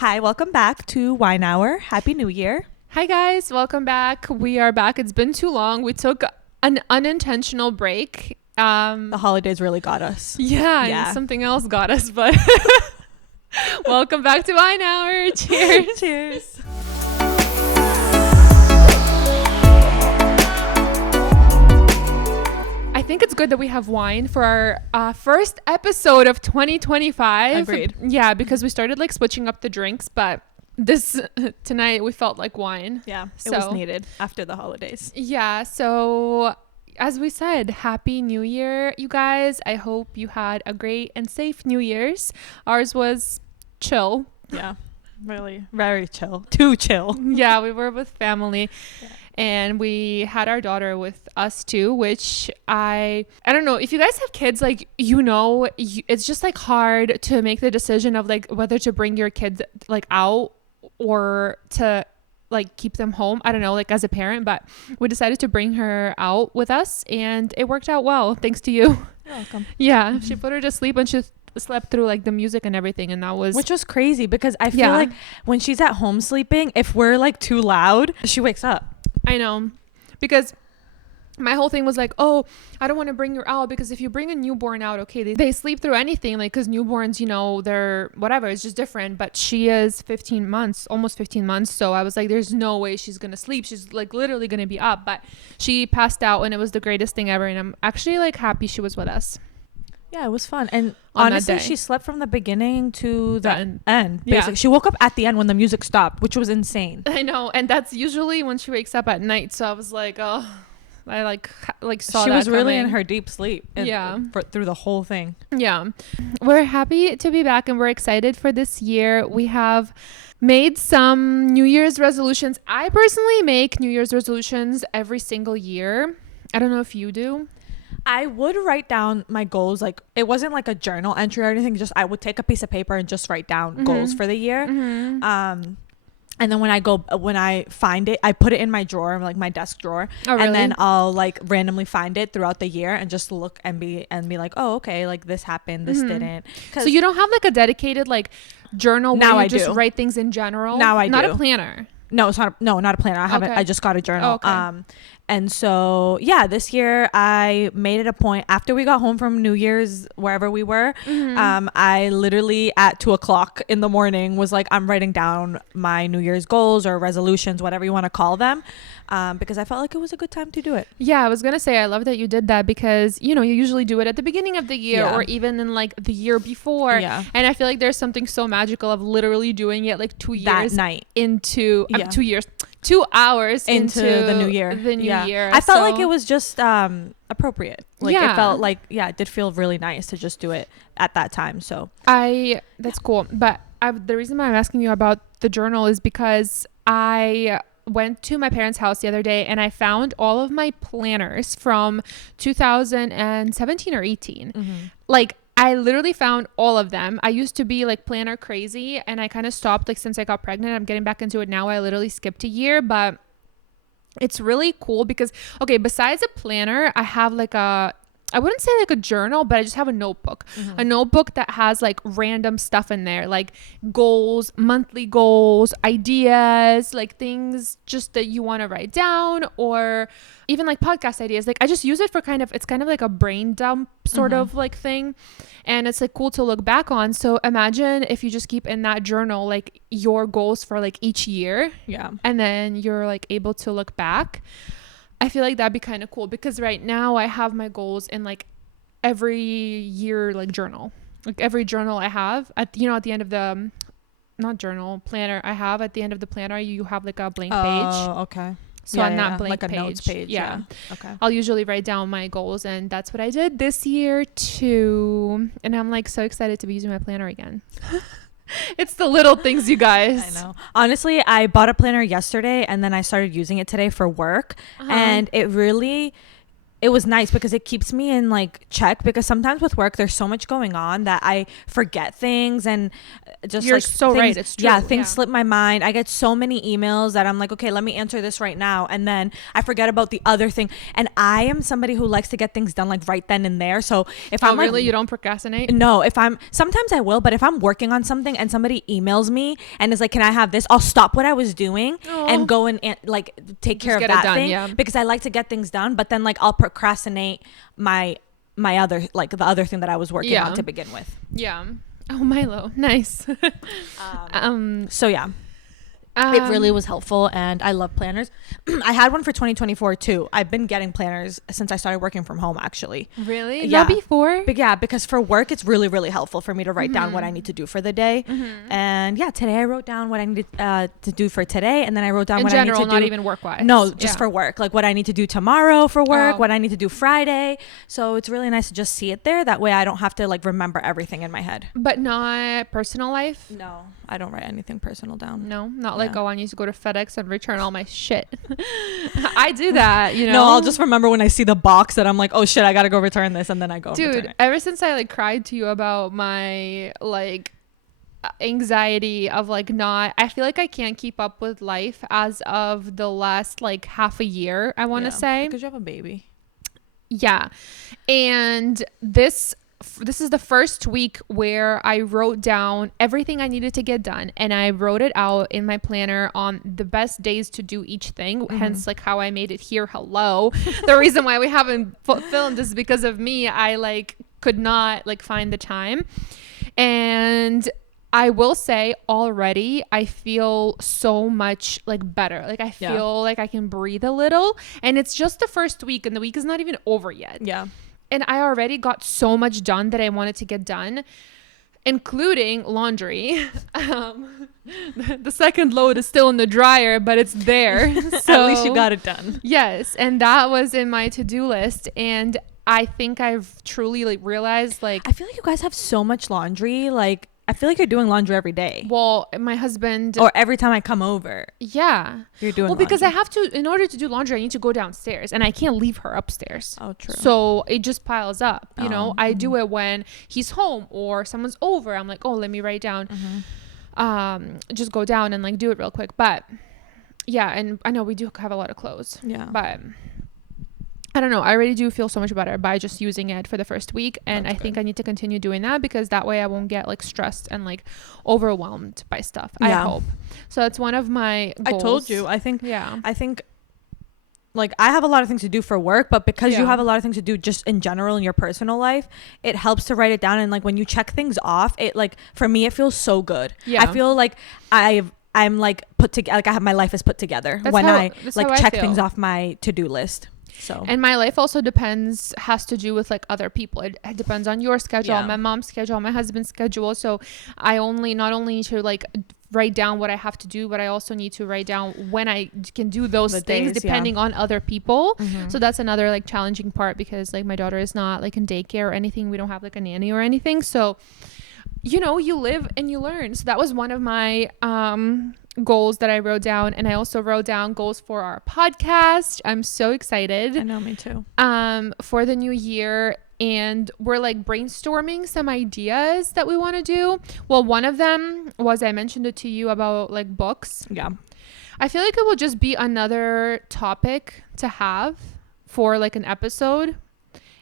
Hi, welcome back to Wine Hour. Happy New Year. Hi guys, welcome back. We are back. It's been too long. We took an unintentional break. The holidays really got us. Yeah, Yeah. and something else got us, but welcome back to Wine Hour. Cheers. Cheers. I think it's good that we have wine for our first episode of 2025. Agreed. Yeah, because we started like switching up the drinks, but this tonight we felt like wine. Yeah, it So- was needed after the holidays. Yeah, so as we said, Happy New Year, you guys. I hope you had a great and safe New Year's. Ours was chill. Yeah, really, very chill. Too chill. Yeah, we were with family. Yeah. And we had our daughter with us too, which I don't know, if you guys have kids, like, it's just like hard to make the decision of like whether to bring your kids like out or to like keep them home. I don't know, like as a parent, but we decided to bring her out with us and it worked out well, thanks to you. You're welcome. Yeah, she put her to sleep and she slept through like the music and everything, and that was Which was crazy because I feel Yeah. like when she's at home sleeping, if we're like too loud, she wakes up. I know, because my whole thing was like, oh, I don't want to bring her out because if you bring a newborn out, okay, they sleep through anything, like, because newborns, they're whatever, it's just different. But she is 15 months, almost 15 months. So I was like, there's no way she's going to sleep. She's like literally going to be up. But she passed out and it was the greatest thing ever. And I'm actually like happy she was with us. Yeah, it was fun. And On that honestly, day. she slept from the beginning to the The end. Yeah. Basically. She woke up at the end when the music stopped, which was insane. I know. And that's usually when she wakes up at night. So I was like, oh, I like saw She that was really in coming. her deep sleep. Yeah. Through the whole thing. Yeah. We're happy to be back and we're excited for this year. We have made some New Year's resolutions. I personally make New Year's resolutions every single year. I don't know if you do. I would write down my goals. Like, it wasn't like a journal entry or anything. Just I would take a piece of paper and just write down goals for the year. Mm-hmm. And then when I find it, I put it in my drawer, like my desk drawer. Oh, really? And then I'll like randomly find it throughout the year and just look and be like, oh, okay, like this happened, this didn't. So you don't have like a dedicated like journal where Now you I just do. write things in general? Now I Not do. a planner. No, it's not. No, not a planner. I haven't. Okay. I just got a journal. Okay. And so yeah, this year I made it a point after we got home from New Year's, wherever we were. I literally at 2:00 in the morning was like, I'm writing down my New Year's goals or resolutions, whatever you want to call them, because I felt like it was a good time to do it. Yeah, I was going to say, I love that you did that because, you usually do it at the beginning of the year Yeah. or even in like the year before. Yeah. And I feel like there's something so magical of literally doing it like 2 That years night into Yeah. 2 years, 2 hours into the new year. The new year. I felt like So- it was just appropriate. Like Yeah. it felt like, yeah, it did feel really nice to just do it at that time. So That's cool. But the reason why I'm asking you about the journal is because I went to my parents' house the other day and I found all of my planners from 2017 or 18. Like, I literally found all of them. I used to be like planner crazy and I kind of stopped like since I got pregnant. I'm getting back into it now. I literally skipped a year, but it's really cool because, okay, besides a planner, I have like I wouldn't say like a journal, but I just have a notebook. A notebook that has like random stuff in there, like goals, monthly goals, ideas, like things just that you want to write down, or even like podcast ideas. Like I just use it for it's kind of like a brain dump sort of like thing. And it's like cool to look back on. So imagine if you just keep in that journal like your goals for like each year, yeah. and then you're like able to look back. I feel like that'd be kind of cool because right now I have my goals in like every year like journal. Like every journal I have at the end of the not journal planner I have at the end of the planner you have like a blank page. Oh, okay. So on that blank like a page, notes page. yeah. Okay. I'll usually write down my goals and that's what I did this year too. And I'm like so excited to be using my planner again. It's the little things, you guys. I know. Honestly, I bought a planner yesterday and then I started using it today for work. And it really it was nice because it keeps me in like check, because sometimes with work there's so much going on that I forget things, and just You're like so things, right, it's true. yeah, things slip my mind. I get so many emails that I'm like, okay, let me answer this right now, and then I forget about the other thing. And I am somebody who likes to get things done like right then and there. So if I'm really, like, you don't procrastinate? no, if I'm, sometimes I will, but if I'm working on something and somebody emails me and is like, can I have this, I'll stop what I was doing and go and like take care of get it that done, thing, yeah. because I like to get things done, but then like I'll procrastinate my other, like the other thing that I was working on to begin with. Yeah. Oh, Milo, nice. So yeah, it really was helpful, and I love planners. I had one for 2024 too. I've been getting planners since I started working from home, actually. Really? Yeah. Not before? But yeah, because for work it's really, really helpful for me to write down what I need to do for the day. And yeah, today I wrote down what I needed to do for today, and then I wrote down In what general, I need to do. not even work-wise. No, just for work, like what I need to do tomorrow for work, Oh. what I need to do Friday. So it's really nice to just see it there. That way I don't have to like remember everything in my head. But not personal life? No, I don't write anything personal down. No, not like, Yeah. oh, I need to go to FedEx and return all my shit. I do that, you know? No, I'll just remember when I see the box that I'm like, oh shit, I gotta go return this, and then I go and return Dude, it. ever since I like cried to you about my like anxiety of like not, I feel like I can't keep up with life as of the last like half a year, I want to Yeah, say. because you have a baby. Yeah. And this is the first week where I wrote down everything I needed to get done, and I wrote it out in my planner on the best days to do each thing. Hence like how I made it here. Hello. The reason why we haven't filmed is because of me. I like could not like find the time. And I will say already I feel so much like better. Like I feel like I can breathe a little, and it's just the first week and the week is not even over yet. Yeah. And I already got so much done that I wanted to get done, including laundry. The second load is still in the dryer, but it's there. So At least you got it done. Yes. And that was in my to-do list. And I think I've truly like realized like, I feel like you guys have so much laundry. Like, I feel like you're doing laundry every day. well, my husband, Or every time I come over, yeah. you're doing Well, because laundry. I have to, in order to do laundry, I need to go downstairs and I can't leave her upstairs. Oh, true. So it just piles up, you know. Oh, I do it when he's home or someone's over. I'm like, oh, let me write down, just go down and like do it real quick. But yeah, and I know we do have a lot of clothes, Yeah. but I don't know. I already do feel so much better by just using it for the first week. And That's I think good. I need to continue doing that, because that way I won't get like stressed and like overwhelmed by stuff. I Yeah. hope. So that's one of my goals. I told you. I think Yeah. like I have a lot of things to do for work, but because you Yeah. have a lot of things to do just in general in your personal life, it helps to write it down. And like when you check things off, it like, for me, it feels so good. Yeah. I feel like I'm like put together, like I have my life is put together That's when how- I that's like how I check feel. things off my to-do list. So And my life also has to do with like other people. It depends on your schedule, Yeah. my mom's schedule, my husband's schedule. So I not only need to like write down what I have to do, but I also need to write down when I can do those The things days, depending on other people. Mm-hmm. So that's another like challenging part, because like my daughter is not like in daycare or anything. We don't have like a nanny or anything. So, you know, you live and you learn. So that was one of my goals that I wrote down. And I also wrote down goals for our podcast. I'm so excited I know, me too. for the new year, and we're like brainstorming some ideas that we want to do. Well, one of them was, I mentioned it to you about like books. Yeah. I feel like it will just be another topic to have for like an episode,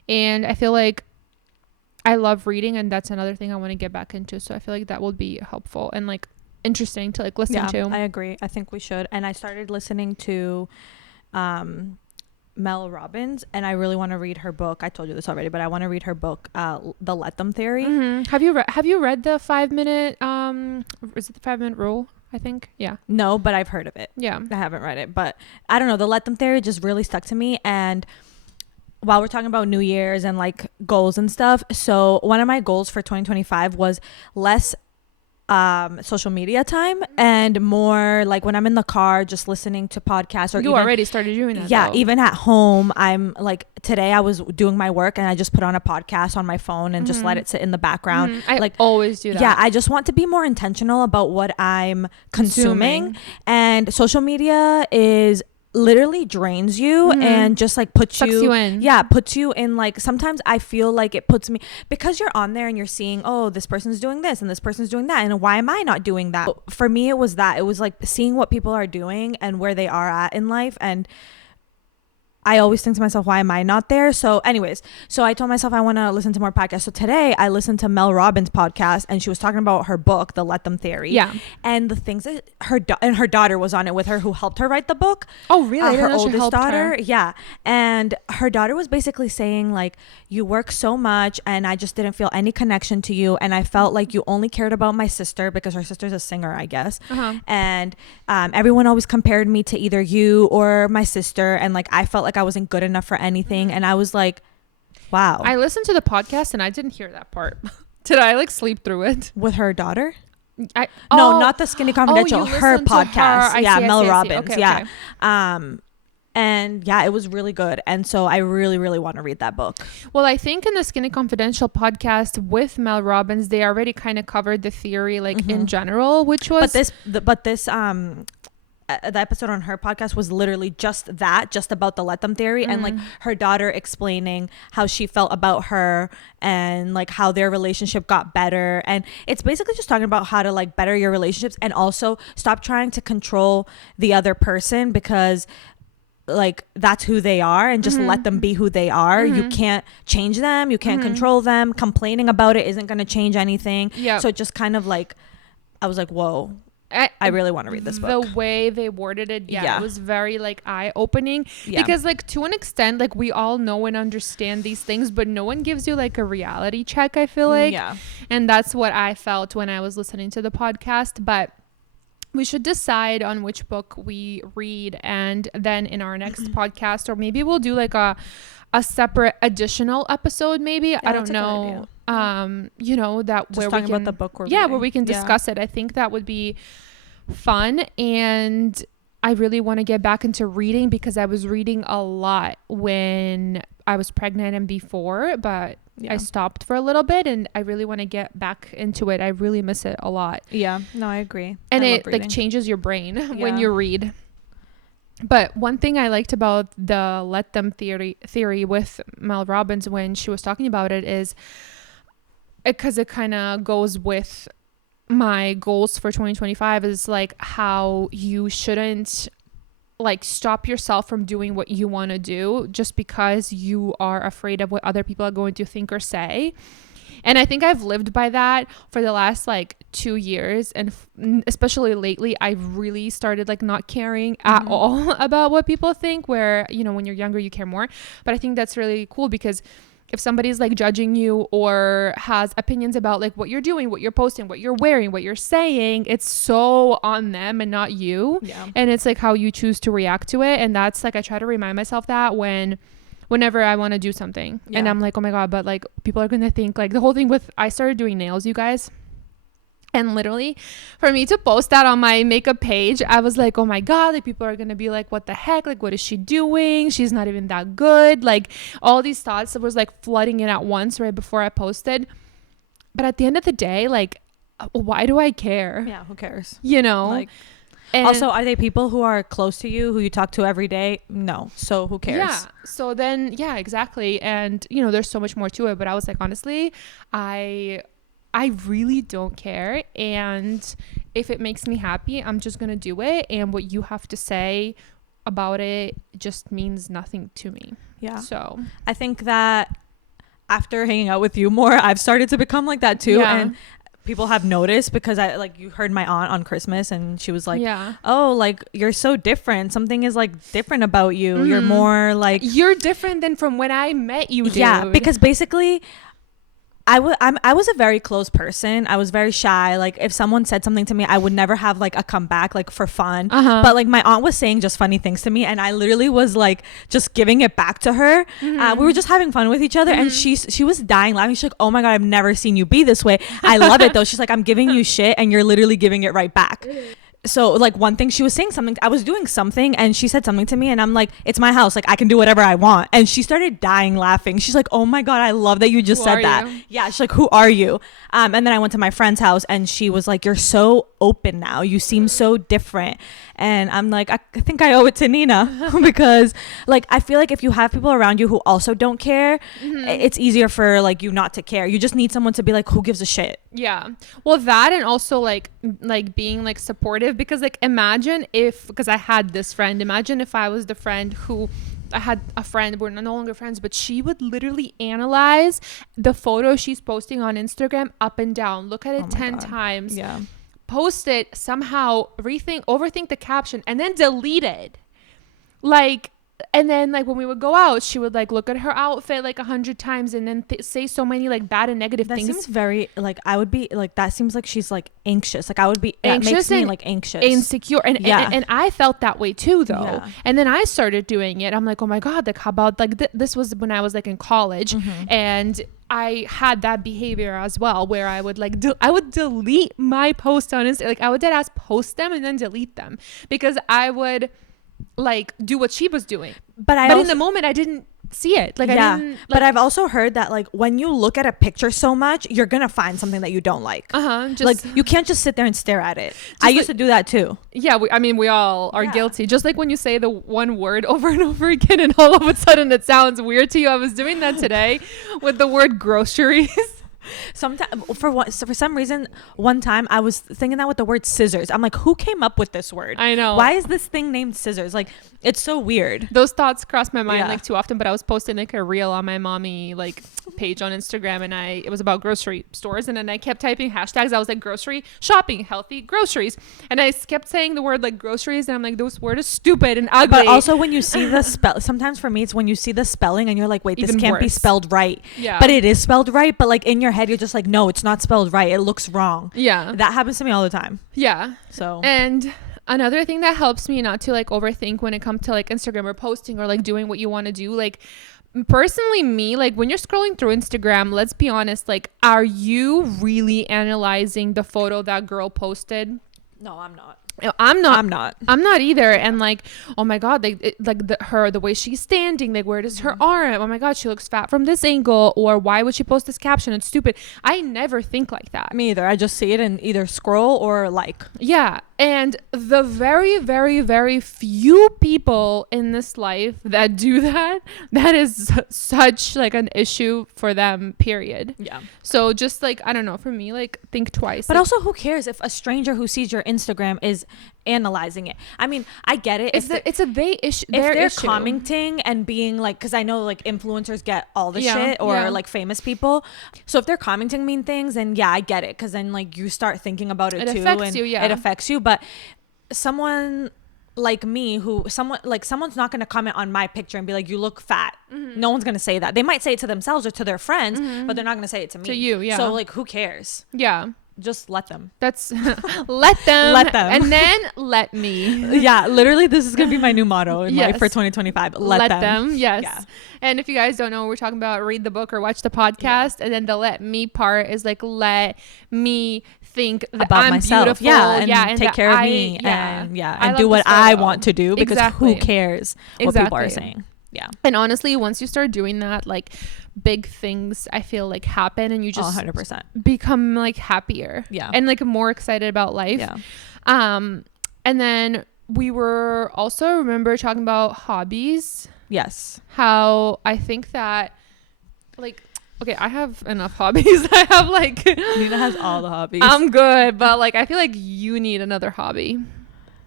and I feel like I love reading, and that's another thing I want to get back into. So I feel like that will be helpful and like interesting to like listen to. I agree. I think we should. And I started listening to Mel Robbins, and I really want to read her book. I told you this already, but I want to read her book, The Let Them Theory. Mm-hmm. Have you read the 5 minute is it the 5 minute rule? I think. Yeah. No, but I've heard of it. Yeah. I haven't read it, but I don't know. The Let Them Theory just really stuck to me. And while we're talking about New Year's and like goals and stuff, so one of my goals for 2025 was less social media time and more like when I'm in the car just listening to podcasts, or You even, already started doing that. yeah, though. even at home. I'm like, today I was doing my work and I just put on a podcast on my phone and just let it sit in the background. Mhm. I like always do that. Yeah, I just want to be more intentional about what I'm consuming. And social media is literally drains you and just like puts Sucks you in. Yeah, puts you in. Like sometimes I feel like it puts me, because you're on there and you're seeing, oh, this person's doing this and this person's doing that, and why am I not doing that? For me, it was like seeing what people are doing and where they are at in life, and I always think to myself, why am I not there? So anyways, so I told myself I want to listen to more podcasts. So today I listened to Mel Robbins' podcast, and she was talking about her book, The Let Them Theory. Yeah. And the things that her daughter was on it with her, who helped her write the book. Oh, really? Her oldest daughter. Yeah. And her daughter was basically saying, like, you work so much and I just didn't feel any connection to you. And I felt like you only cared about my sister, because her sister's a singer, I guess. And everyone always compared me to either you or my sister. And like, I felt like I wasn't good enough for anything. And I was like, wow. I listened to the podcast and I didn't hear that part. Did I like sleep through it? With her daughter? No, not the Skinny Confidential. Her podcast. Yeah, Mel Robbins. Okay, yeah. Okay. And yeah, it was really good. And so I really, really want to read that book. Well, I think in the Skinny Confidential podcast with Mel Robbins, they already kind of covered the theory, like in general, which was. But this the episode on her podcast was literally just about the Let Them Theory, and like her daughter explaining how she felt about her and like how their relationship got better. And it's basically just talking about how to like better your relationships and also stop trying to control the other person, because like that's who they are, and just let them be who they are. You can't change them, you can't control them. Complaining about it isn't going to change anything. So it just kind of like, I was like, whoa, I really want to read this book. The way they worded it, it was very like eye-opening, because like to an extent, like we all know and understand these things, but no one gives you like a reality check, I feel like. And that's what I felt when I was listening to the podcast. But we should decide on which book we read, and then in our next podcast, or maybe we'll do like a separate additional episode, maybe. I don't know. You know, that just where talking we can about the book we're reading. where we can discuss it. I think that would be fun. And I really want to get back into reading, because I was reading a lot when I was pregnant and before, but I stopped for a little bit, and I really want to get back into it. I really miss it a lot. Yeah, no, I agree. And it like changes your brain when you read. But one thing I liked about the Let Them theory with Mel Robbins when she was talking about it is, because it kind of goes with my goals for 2025, is like how you shouldn't like stop yourself from doing what you want to do just because you are afraid of what other people are going to think or say. And I think I've lived by that for the last like 2 years, and especially lately I've really started like not caring at all about what people think, where, you know, when you're younger you care more. But I think that's really cool, because if somebody's like judging you or has opinions about like what you're doing, what you're posting, what you're wearing, what you're saying, it's so on them and not you. And it's like how you choose to react to it. And that's like, I try to remind myself that whenever I want to do something, and I'm like, oh my God, but like people are going to think, like the whole thing with, I started doing nails, you guys. And literally for me to post that on my makeup page, I was like, oh my God, like people are going to be like, what the heck? Like, what is she doing? She's not even that good. Like all these thoughts that was like flooding in at once right before I posted. But at the end of the day, like, why do I care? Yeah, who cares? You know? Like, and also, are they people who are close to you, who you talk to every day? No. So who cares? Yeah. So then, yeah, exactly. And, you know, there's so much more to it. But I was like, honestly, I really don't care. And if it makes me happy, I'm just going to do it. And what you have to say about it just means nothing to me. Yeah. So I think that after hanging out with you more, I've started to become like that too. And people have noticed, because I like, you heard my aunt on Christmas and she was like, oh, like you're so different. Something is like different about you. You're more like, you're different than from when I met you, dude. Yeah, because basically I was a very closed person. I was very shy. Like if someone said something to me, I would never have like a comeback, like for fun. But like my aunt was saying just funny things to me, and I literally was like just giving it back to her. We were just having fun with each other, and she was dying laughing. She's like, oh my God, I've never seen you be this way. I love it though. She's like, I'm giving you shit and you're literally giving it right back. so like one thing she was saying something, I was doing something and she said something to me and I'm like, it's my house, like I can do whatever I want. And she started dying laughing. She's like, oh my God, I love that you just said that. Yeah, she's like, who are you? And then I went to my friend's house and she was like, you're so open now, you seem so different. And I'm like, I think I owe it to Nina because like I feel like if you have people around you who also don't care, it's easier for like you not to care. You just need someone to be like, who gives a shit? Yeah. Well, that, and also like being like supportive, because like imagine if, because I had this friend, imagine if I was the friend who, I had a friend, we're no longer friends, but she would literally analyze the photo she's posting on Instagram up and down, look at it 10 times, post it, somehow overthink the caption, and then delete it. Like, and then like when we would go out, she would like look at her outfit like 100 times and then say so many like bad and negative things. That seems very like, I would be like, that seems like she's like anxious. Like I would be anxious, makes me like anxious, insecure, and I felt that way too though. And then I started doing it. I'm like, oh my God, like how about like this was when I was like in college, and I had that behavior as well, where I would like I would delete my post on Instagram. Like I would dead ass post them and then delete them because I would like do what she was doing, but also, in the moment I didn't see it. Like I didn't, like, but I've also heard that like when you look at a picture so much, you're gonna find something that you don't like. Just like you can't just sit there and stare at it. I used to do that too. Yeah, I mean we all are guilty. Just like when you say the one word over and over again and all of a sudden it sounds weird to you. I was doing that today with the word groceries. Sometimes for some reason one time I was thinking that with the word scissors. I'm like, who came up with this word? I know, why is this thing named scissors? Like it's so weird. Those thoughts cross my mind like too often. But I was posting like a reel on my mommy like page on Instagram, and it was about grocery stores, and then I kept typing hashtags. I was like, grocery shopping, healthy groceries, and I kept saying the word like groceries, and I'm like, this word is stupid and ugly. But also when you see the spell, sometimes for me it's when you see the spelling and you're like, wait, this can't be spelled right. But it is spelled right, but like in your head you're just like, no, it's not spelled right, it looks wrong. That happens to me all the time. So, and another thing that helps me not to like overthink when it comes to like Instagram or posting or like doing what you want to do, like personally me, like when you're scrolling through Instagram, let's be honest, like are you really analyzing the photo that girl posted? No, I'm not. I'm not either. And like, oh my God, like the way she's standing, like where does her arm, oh my God, she looks fat from this angle, or why would she post this caption, it's stupid. I never think like that. Me either. I just see it and either scroll or like. And the very, very, very few people in this life that do that is such like an issue for them, period. So just like, I don't know, for me, like think twice. But like, also who cares if a stranger who sees your Instagram is analyzing it? I mean, I get it. It's a they issue. If they're commenting and being like, because I know like influencers get all the shit, or like famous people. So if they're commenting mean things, then I get it, because then like you start thinking about it too, and it affects you. But someone like me, someone's not going to comment on my picture and be like, you look fat. No one's going to say that. They might say it to themselves or to their friends, but they're not going to say it to me. To you, So like, who cares? Just let them. That's let them. And then let me. Literally this is gonna be my new motto in life for 2025. Let them. And if you guys don't know what we're talking about, read the book or watch the podcast. And then the let me part is like, let me think about I'm myself, beautiful, and take care of me, and do what I want to do, because who cares what people are saying. And honestly, once you start doing that, like big things I feel like happen, and you just 100% become like happier and like more excited about life. And then we were also, remember, talking about hobbies. How I think that like, okay, I have enough hobbies. I have like Nina has all the hobbies. I'm good, but like I feel like you need another hobby.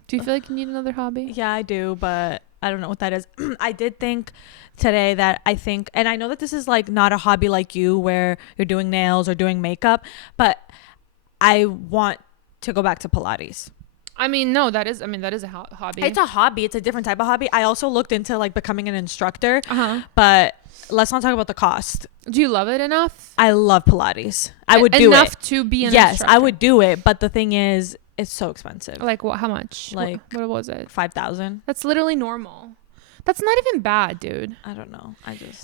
Do you feel like you need another hobby? Yeah, I do, but I don't know what that is. I did think today that I think, and I know that this is like not a hobby like you where you're doing nails or doing makeup, but I want to go back to Pilates. I mean, no, that is a hobby. It's a hobby. It's a different type of hobby. I also looked into like becoming an instructor, but let's not talk about the cost. Do you love it enough? I love Pilates. I would do it. Enough to be an instructor? Yes, I would do it. But the thing is, it's so expensive. Like what? How much? Like what was it? 5,000. That's literally normal. That's not even bad, dude. I don't know.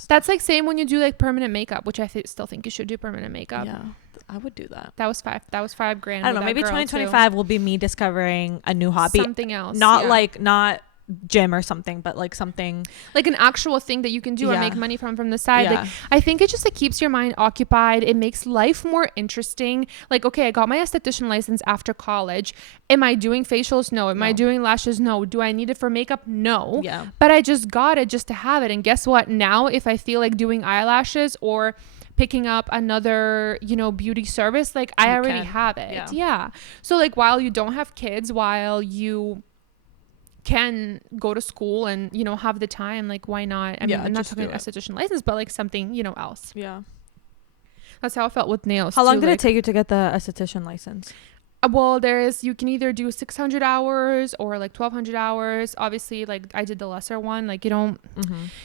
That's like same when you do like permanent makeup, which I still think you should do permanent makeup. Yeah, I would do that. That was $5,000. I don't know. Maybe 2025 will be me discovering a new hobby. Something else. Not gym or something, but like something like an actual thing that you can do or make money from the side. Yeah. Like I think it just like keeps your mind occupied. It makes life more interesting. Like, okay, I got my esthetician license after college. Am I doing facials? No. Am I doing lashes? No. Do I need it for makeup? No. Yeah. But I just got it just to have it. And guess what? Now if I feel like doing eyelashes or picking up another, beauty service, like I already have it. Yeah. So like while you don't have kids, while you can go to school and have the time, like why not? I mean, I'm not talking esthetician license, but like something else. Yeah, that's how I felt with nails. How long did it take you to get the esthetician license? Well, you can either do 600 hours or like 1200 hours. Obviously, like I did the lesser one. Like you don't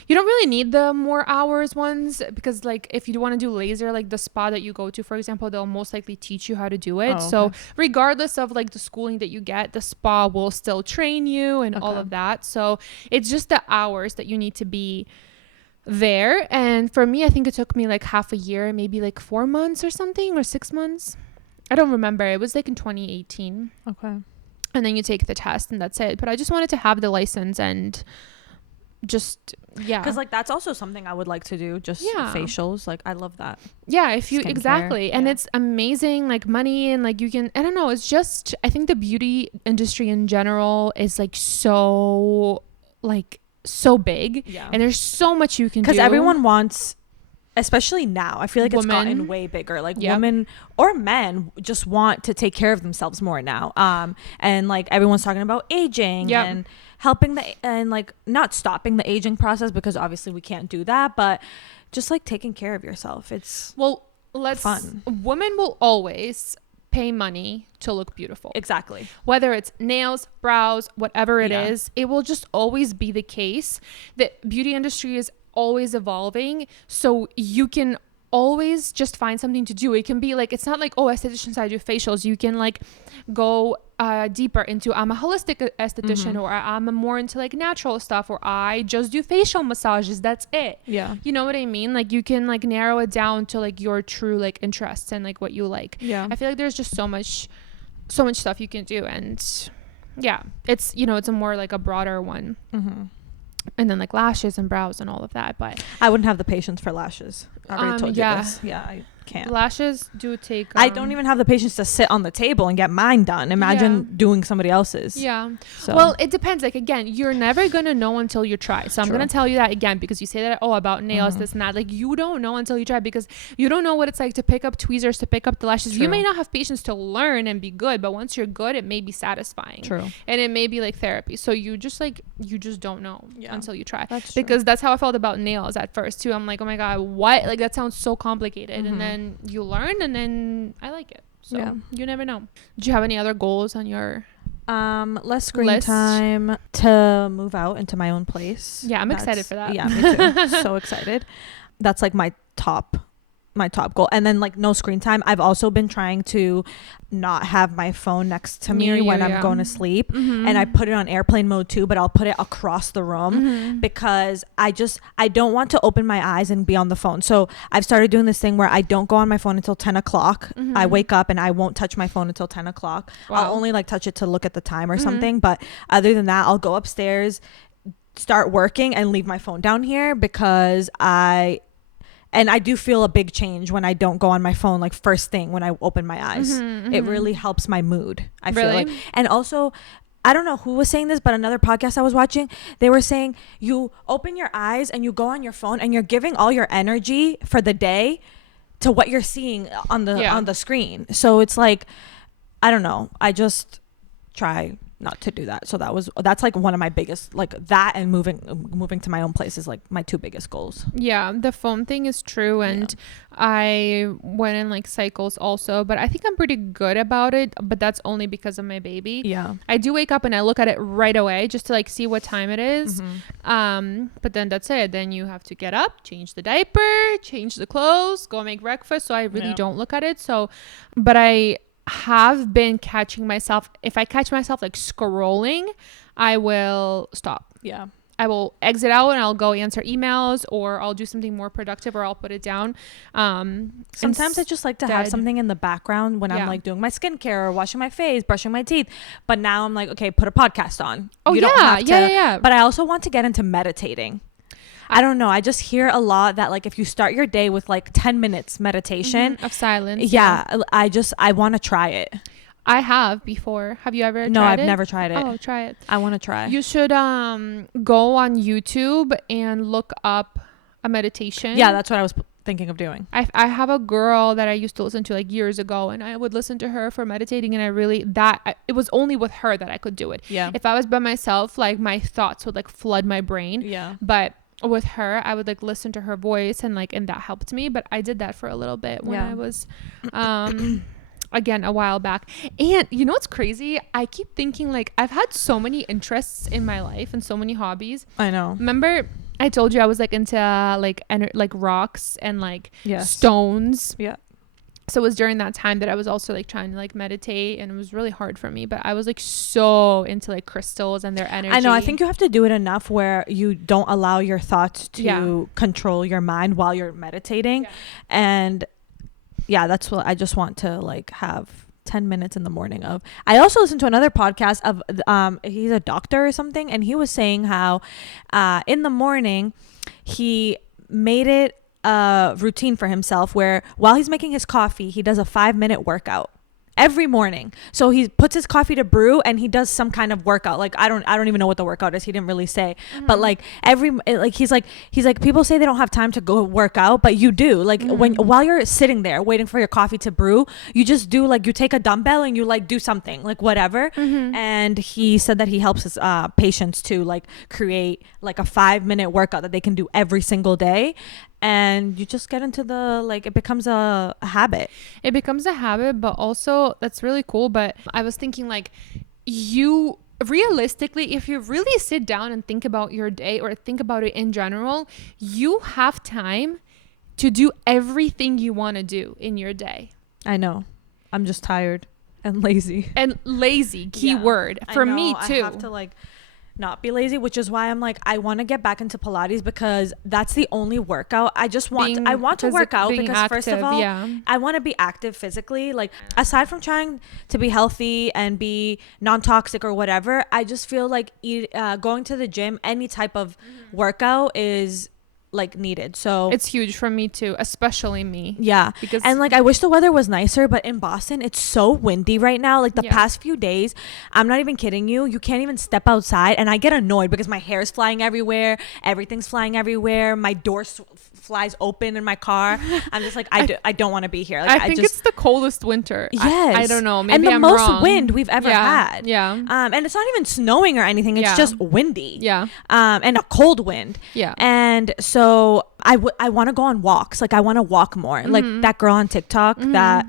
really need the more hours ones, because like if you want to do laser, like the spa that you go to, for example, they'll most likely teach you how to do it. So regardless of like the schooling that you get, the spa will still train you and all of that. So it's just the hours that you need to be there. And for me, I think it took me like half a year, maybe like 4 months or something, or 6 months. I don't remember. It was like in 2018. Okay. And then you take the test and that's it. But I just wanted to have the license and just, Because like that's also something I would like to do. Just facials. Like I love that. Yeah. Exactly. And it's amazing, like money, and like you can, I don't know. It's just, I think the beauty industry in general is like so big. Yeah. And there's so much you can do. Because everyone wants, especially now, I feel like it's gotten way bigger. Like women or men just want to take care of themselves more now. And like everyone's talking about aging and helping and like not stopping the aging process, because obviously we can't do that, but just like taking care of yourself. It's fun. Women will always pay money to look beautiful. Exactly. Whether it's nails, brows, whatever it is, it will just always be the case. The beauty industry is always evolving, so you can always just find something to do. It can be like, it's not like, estheticians, I do facials. You can like go deeper into, I'm a holistic esthetician, or I'm more into like natural stuff, or I just do facial massages. That's it. Yeah. You know what I mean? Like you can like narrow it down to like your true like interests and like what you like. Yeah. I feel like there's just so much stuff you can do, and it's it's a more like a broader one. And then like lashes and brows and all of that. But I wouldn't have the patience for lashes. I already told you this. Yeah, I can't. Lashes do take I don't even have the patience to sit on the table and get mine done. Imagine doing somebody else's. Yeah. So. Well, it depends. Like again, you're never gonna know until you try. So I'm gonna tell you that again, because you say that about nails, this and that. Like you don't know until you try, because you don't know what it's like to pick up tweezers, to pick up the lashes. You may not have patience to learn and be good, but once you're good, it may be satisfying. True. And it may be like therapy. So you just don't know until you try. That's true. Because that's how I felt about nails at first too. I'm like, oh my god, what? Like that sounds so complicated. And then you learn, and then I like it. So you never know. Do you have any other goals on your less screen time, to move out into my own place? Yeah, I'm excited for that. Yeah, me too. So excited. That's like my top goal. And then like no screen time. I've also been trying to not have my phone next to me when I'm going to sleep, and I put it on airplane mode too, but I'll put it across the room because I don't want to open my eyes and be on the phone. So I've started doing this thing where I don't go on my phone until 10 o'clock. I wake up and I won't touch my phone until 10 o'clock. I'll only like touch it to look at the time or something, but other than that, I'll go upstairs, start working, and leave my phone down here, because I do feel a big change when I don't go on my phone like first thing when I open my eyes. It really helps my mood, I feel like. And also, I don't know who was saying this, but another podcast I was watching, they were saying you open your eyes and you go on your phone and you're giving all your energy for the day to what you're seeing on the screen. So it's like, I don't know. I just try not to do that. So that's like one of my biggest, like that, and moving to my own place is like my two biggest goals. Yeah, the phone thing is true, and I went in like cycles also, but I think I'm pretty good about it, but that's only because of my baby. Yeah, I do wake up and I look at it right away just to like see what time it is. But then that's it. Then you have to get up, change the diaper, change the clothes, go make breakfast. So I really don't look at it. So, but I have been catching myself, if I catch myself like scrolling, I will stop. Yeah, I will exit out and I'll go answer emails, or I'll do something more productive, or I'll put it down. Sometimes I just like to have something in the background when I'm like doing my skincare or washing my face, brushing my teeth. But now I'm like, okay, put a podcast on. Oh, you yeah, don't have to, yeah. But I also want to get into meditating. I don't know. I just hear a lot that like if you start your day with like 10 minutes meditation of silence. Yeah. I want to try it. I have before. Have you ever tried it? No, I've never tried it. Oh, try it. I want to try. You should go on YouTube and look up a meditation. Yeah, that's what I was thinking of doing. I have a girl that I used to listen to like years ago, and I would listen to her for meditating, and it was only with her that I could do it. Yeah. If I was by myself, like my thoughts would like flood my brain. Yeah. But with her, I would like listen to her voice, and that helped me. But I did that for a little bit when I was again a while back. And you know what's crazy? I keep thinking like I've had so many interests in my life and so many hobbies. I know. Remember I told you I was like into like rocks and like stones. Yeah. So it was during that time that I was also like trying to like meditate, and it was really hard for me, but I was like so into like crystals and their energy. I know. I think you have to do it enough where you don't allow your thoughts to control your mind while you're meditating. And that's what I just want to like have 10 minutes in the morning of. I also listened to another podcast of he's a doctor or something, and he was saying how in the morning he made it a routine for himself where while he's making his coffee, he does a 5-minute workout every morning. So he puts his coffee to brew and he does some kind of workout. Like I don't even know what the workout is. He didn't really say. But like he's like people say they don't have time to go work out, but you do. Like while you're sitting there waiting for your coffee to brew, you just do like you take a dumbbell and you like do something like whatever. And he said that he helps his patients to like create like a 5-minute workout that they can do every single day. And you just get into the like it becomes a habit. It becomes a habit, but also that's really cool. But I was thinking like you realistically, if you really sit down and think about your day or think about it in general, you have time to do everything you want to do in your day. I know. I'm just tired and lazy. And lazy, keyword. For me too. I have to like not be lazy, which is why I'm like I want to get back into Pilates because that's the only workout I want to work out because active, first of all I want to be active physically, like aside from trying to be healthy and be non-toxic or whatever. I just feel like going to the gym, any type of workout is like needed. So it's huge for me too, especially me. And like I wish the weather was nicer, but in Boston it's so windy right now. Like the past few days, I'm not even kidding you can't even step outside, and I get annoyed because my hair is flying everywhere, everything's flying everywhere, my door flies open in my car. I'm just like I don't want to be here. Like, I think it's the coldest winter. I don't know, maybe and the I'm most wrong. wind we've ever had. And it's not even snowing or anything, it's just windy. And a cold wind. And so I want to go on walks. Like I want to walk more. Like that girl on TikTok that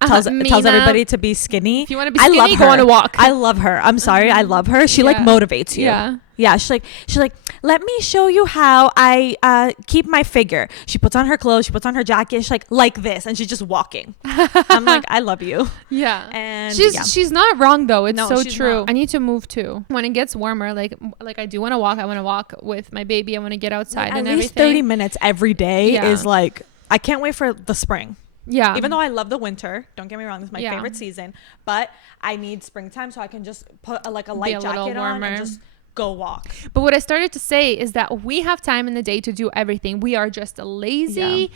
tells everybody to be skinny. If you want to be skinny, go on a walk. I love her. I'm sorry. I love her. She like motivates you. She's like, let me show you how I keep my figure. She puts on her clothes, she puts on her jacket, she's like this, and she's just walking. I'm like, I love you. And she's not wrong though. It's so true. Not. I need to move too. When it gets warmer, like I do want to walk. I want to walk with my baby. I want to get outside and everything. At least 30 minutes every day is like, I can't wait for the spring. Even though I love the winter, don't get me wrong, this is my favorite season, but I need springtime so I can just put a light jacket on and just go walk. But what I started to say is that we have time in the day to do everything. We are just lazy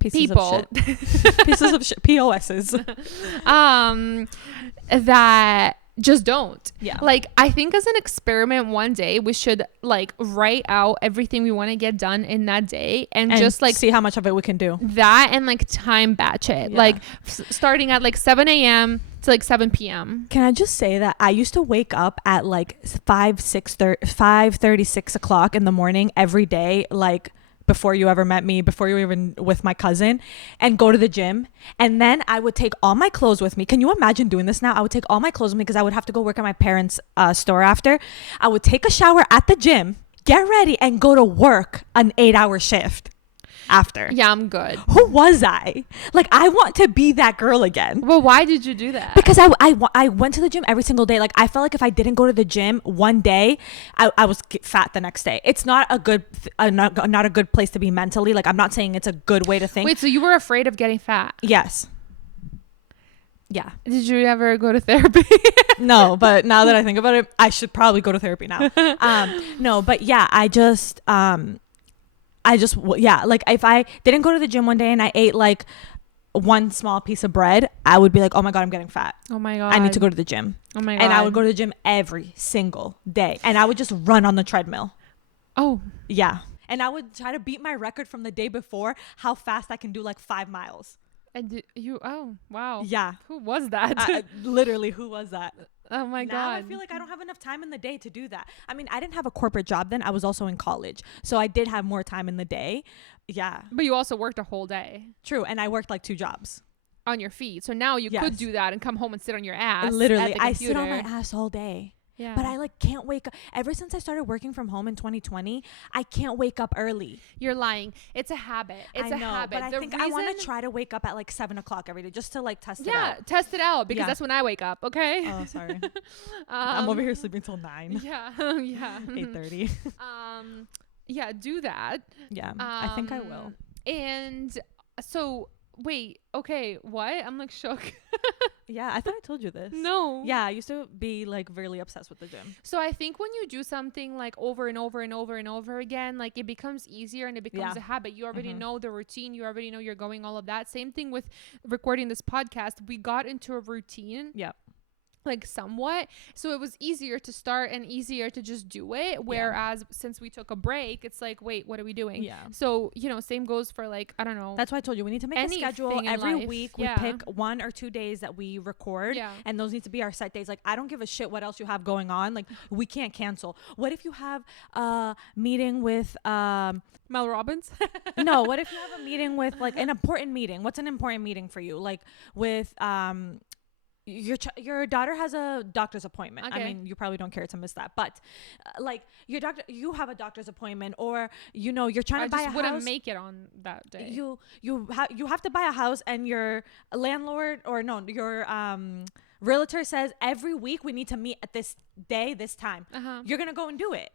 people. Pieces of shit. POSs. That just don't. Like I think as an experiment one day we should like write out everything we want to get done in that day and just like see how much of it we can do. That and like time batch it. Like starting at like 7 a.m. to like 7 p.m. Can I just say that I used to wake up at like 5:30, 6 o'clock in the morning every day, like before you ever met me, before you were even with my cousin, and go to the gym. And then I would take all my clothes with me. Can you imagine doing this now? I would take all my clothes with me because I would have to go work at my parents' store after. I would take a shower at the gym, get ready, and go to work an 8-hour shift. after. Yeah, I'm good. Who was I? Like, I want to be that girl again. Well, why did you do that? Because I went to the gym every single day. Like, I felt like if I didn't go to the gym one day, I was fat the next day. It's not a good not a good place to be mentally. Like, I'm not saying it's a good way to think. Wait, so you were afraid of getting fat? Yes. Yeah. Did you ever go to therapy? No, but now that I think about it, I should probably go to therapy now. No, but yeah, yeah, like if I didn't go to the gym one day and I ate like one small piece of bread, I would be like, oh my God, I'm getting fat. Oh my God. I need to go to the gym. Oh my God. And I would go to the gym every single day. And I would just run on the treadmill. Oh. Yeah. And I would try to beat my record from the day before, how fast I can do like 5 miles. And oh, wow. Yeah. Who was that? Literally, who was that? Oh my now God. I feel like I don't have enough time in the day to do that. I mean, I didn't have a corporate job then. I was also in college. So I did have more time in the day. Yeah. But you also worked a whole day. True. And I worked like 2 jobs. On your feet. So now you could do that and come home and sit on your ass. Literally. At the I sit on computer. my ass all day. Yeah. But I like can't wake up. Ever since I started working from home in 2020, I can't wake up early. You're lying. It's a habit. It's a habit. But I think I want to try to wake up at like 7 o'clock every day just to like test it out. Yeah, test it out because that's when I wake up. Okay. Oh, sorry. I'm over here sleeping till 9. Yeah. Yeah. 8:30. Yeah. Do that. Yeah. I think I will. And so wait. Okay. What? I'm like shook. Yeah, I thought I told you this. No. Yeah, I used to be like really obsessed with the gym. So I think when you do something like over and over and over and over again, like it becomes easier and it becomes a habit. You already know the routine. You already know you're going all of that. Same thing with recording this podcast. We got into a routine. Yeah. Like somewhat, so it was easier to start and easier to just do it, whereas since we took a break, it's like, wait, what are we doing? So same goes for like, I don't know, that's why I told you we need to make a schedule every week. We pick 1 or 2 days that we record, and those need to be our set days. Like, I don't give a shit what else you have going on. Like, we can't cancel. What if you have a meeting with Mel Robbins? No, what if you have a meeting with like an important meeting? What's an important meeting for you? Like with your daughter has a doctor's appointment. Okay. I mean, you probably don't care to miss that, but like you have a doctor's appointment, or you're trying to buy a house. I wouldn't make it on that day. You have to buy a house, and your landlord your realtor says every week we need to meet at this day, this time. You're gonna go and do it.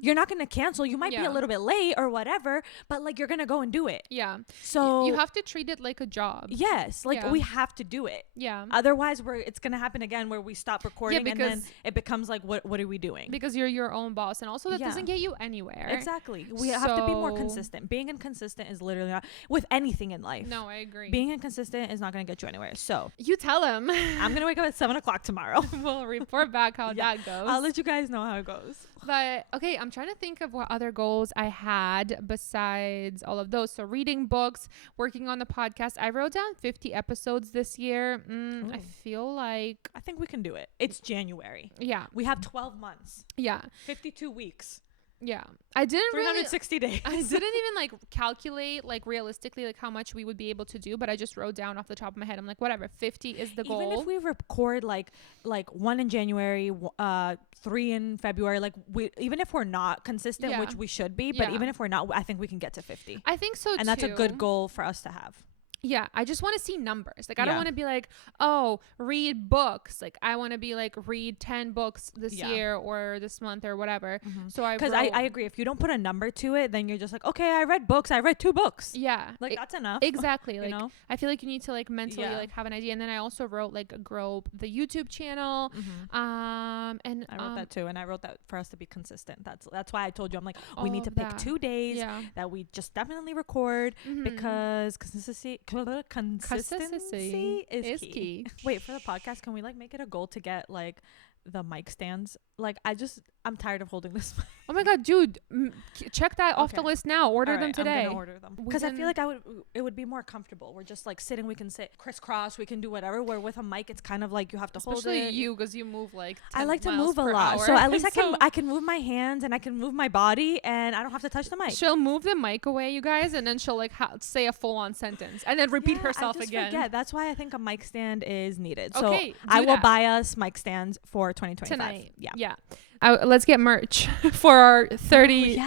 You're not gonna cancel. You might be a little bit late or whatever, but like you're gonna go and do it. Yeah. So you have to treat it like a job. Yes, like we have to do it. Yeah. Otherwise, it's gonna happen again where we stop recording and then it becomes like, what are we doing? Because you're your own boss, and also that doesn't get you anywhere. Exactly. We have to be more consistent. Being inconsistent is literally not with anything in life. No, I agree. Being inconsistent is not gonna get you anywhere. So you tell him. I'm gonna wake up at 7 o'clock tomorrow. We'll report back how that goes. I'll let you guys know how it goes. But okay, I'm trying to think of what other goals I had besides all of those. So reading books, working on the podcast. I wrote down 50 episodes this year. I feel like I think we can do it. It's January. Yeah. We have 12 months. Yeah. 52 weeks. Yeah. I didn't 360 days. I didn't even like calculate like realistically like how much we would be able to do, but I just wrote down off the top of my head. I'm like, whatever, 50 is the goal. Even if we record like 1 in January, 3 in February, like even if we're not consistent, which we should be, but even if we're not, I think we can get to 50. I think so too. And that's a good goal for us to have. Yeah, I just want to see numbers. Like, I don't want to be like, oh, read books. Like, I want to be like, read 10 books this year or this month or whatever. So because I agree. If you don't put a number to it, then you're just like, okay, I read books. I read 2 books. Yeah, like that's enough. Exactly. Like, I feel like you need to like mentally like have an idea. And then I also wrote like grow the YouTube channel. And I wrote that too. And I wrote that for us to be consistent. That's why I told you I'm like, we need to pick 2 days that we just definitely record because consistency is key. Wait, for the podcast, can we like make it a goal to get like the mic stands? Like I'm tired of holding this mic. Oh my god, dude, check that off the list now. Order them today. I'm gonna order them because I feel like it would be more comfortable. We're just like sitting. We can sit crisscross. We can do whatever. Where with a mic, it's kind of like you have to hold it. Especially you, because you move like 10 I like to miles move a per lot, hour. so at least I can move my hands and I can move my body, and I don't have to touch the mic. She'll move the mic away, you guys, and then she'll like say a full-on sentence and then repeat herself again. Forget. That's why I think a mic stand is needed. Okay, so I will buy us mic stands for 2025. Tonight. Yeah. Let's get merch for our 30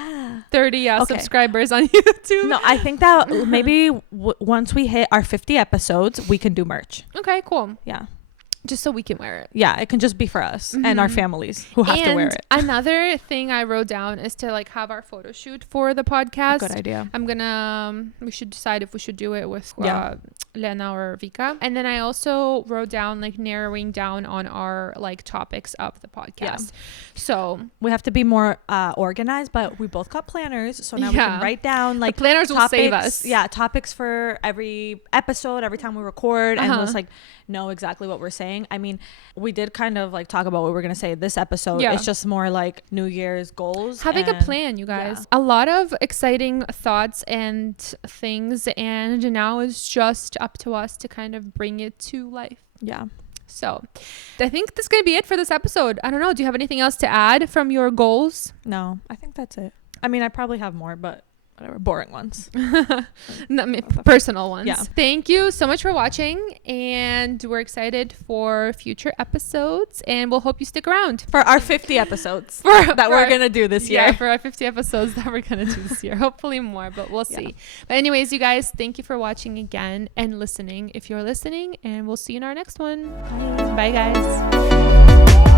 Okay. subscribers on YouTube. No, I think that maybe once we hit our 50 episodes, we can do merch. Okay, cool. Yeah. Just so we can wear it. Yeah, it can just be for us and our families who have to wear it. Another thing I wrote down is to like have our photo shoot for the podcast. Good idea. I'm gonna we should decide if we should do it with Lena or Vika. And then I also wrote down like narrowing down on our like topics of the podcast. Yeah. So we have to be more organized, but we both got planners, so now we can write down like the planners topics, will save us. Yeah, topics for every episode, every time we record, and we'll just like know exactly what we're saying. I mean, we did kind of like talk about what we're gonna say this episode. It's just more like New Year's goals, having a plan, you guys. A lot of exciting thoughts and things, and now it's just up to us to kind of bring it to life. Yeah. So I think that's gonna be it for this episode. I don't know, do you have anything else to add from your goals? No, I think that's it. I mean, I probably have more, but whatever, boring ones. Personal ones. Yeah. Thank you so much for watching, and we're excited for future episodes, and we'll hope you stick around for our 50 episodes that we're gonna do this year. Yeah, for our 50 episodes that we're gonna do this year. Hopefully more, but we'll see. But anyways, you guys, thank you for watching again and listening if you're listening, and we'll see you in our next one. Bye guys.